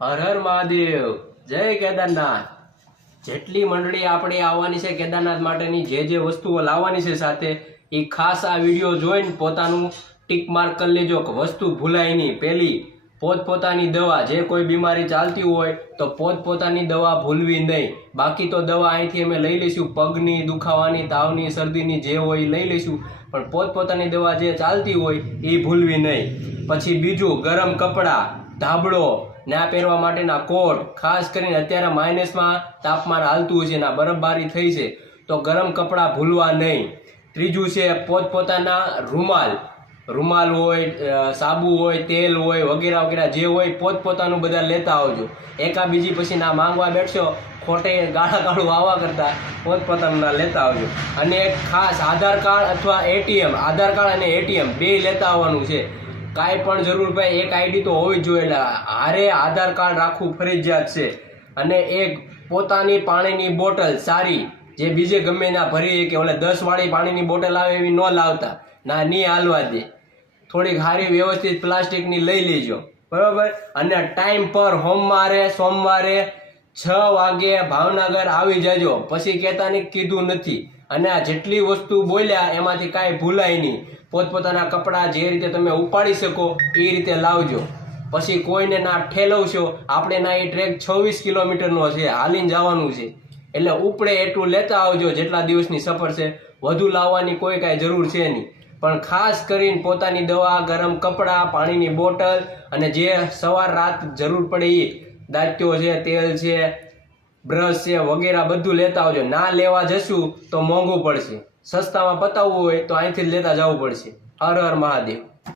હર હર મહાદેવ, જય કેદારનાથ। જેટલી મંડળી આપણે આવવાની છે કેદારનાથ માટેની જે વસ્તુઓ લાવવાની છે સાથે એ ખાસ આ વિડીયો જોઈને પોતાનું ટીક માર્ક કરી લેજો કે વસ્તુ ભૂલાય નહીં। પહેલી પોતપોતાની દવા, જે કોઈ બીમારી ચાલતી હોય તો પોતપોતાની દવા ભૂલવી નહીં। બાકી તો દવા અહીંથી અમે લઈ લઈશું, પગની દુખાવાની, તાવની, શરદીની જે હોય એ લઈ લઈશું, પણ પોતપોતાની દવા જે ચાલતી હોય એ ભૂલવી નહીં। પછી બીજું, ગરમ કપડાં, ધાબળો ને આ પહેરવા માટેના કોટ, ખાસ કરીને અત્યારે માઇનસમાં તાપમાન હાલતું છે ને બરફબારી થઈ છે તો ગરમ કપડાં ભૂલવા નહીં। ત્રીજું છે પોતપોતાના રૂમાલ હોય, સાબુ હોય, તેલ હોય, વગેરે વગેરે જે હોય પોતપોતાનું બધા લેતા આવજો। એકા બીજી પછી ના માંગવા બેઠશો, ખોટે ગાળું આવવા કરતા પોતપોતાનું ના લેતા આવજો। અને એક ખાસ આધાર કાર્ડ અથવા એટીએમ, આધાર કાર્ડ અને એટીએમ બે લેતા આવવાનું છે। કાંઈ પણ જરૂર ભાઈ એક આઈડી તો હોવી જ જોઈએ, એટલે હારે આધાર કાર્ડ રાખવું ફરજિયાત છે। અને એક પોતાની પાણીની બોટલ સારી, જે બીજે ગમે ના ભરી કે ઓલે 10 વાળી પાણીની બોટલ આવે એવી ન લાવતા, ના નહીં હાલવા દે, થોડીક સારી વ્યવસ્થિત પ્લાસ્ટિકની લઈ લેજો, બરાબર। અને ટાઈમ પર સોમવારે 6 વાગે ભાવનગર આવી જજો, પછી કહેતા કીધું નથી। અને આ જેટલી વસ્તુ બોલ્યા એમાંથી કાંઈ ભૂલાય નહીં। પોતપોતાના કપડાં જે રીતે તમે ઉપાડી શકો એ રીતે લાવજો। પછી કોઈને ના ઠેલવશો, આપણે ના એ ટ્રેક 26 કિલોમીટરનો છે, હાલીને જવાનું છે, એટલે ઉપડે એટલું લેતા આવજો જેટલા દિવસની સફર છે। વધુ લાવવાની કોઈ કાંઈ જરૂર છે નહીં, પણ ખાસ કરીને પોતાની દવા, ગરમ કપડાં, પાણીની બોટલ અને જે સવાર રાત જરૂર પડે એ દાંત્યો છે, તેલ છે, બ્રશ છે વગેરે બધું લેતા આવજો। ના લેવા જશું તો મોંઘું પડશે, સસ્તામાં પતાવવું હોય તો અહીંથી જ લેતા જવું પડશે। હર હર મહાદેવ।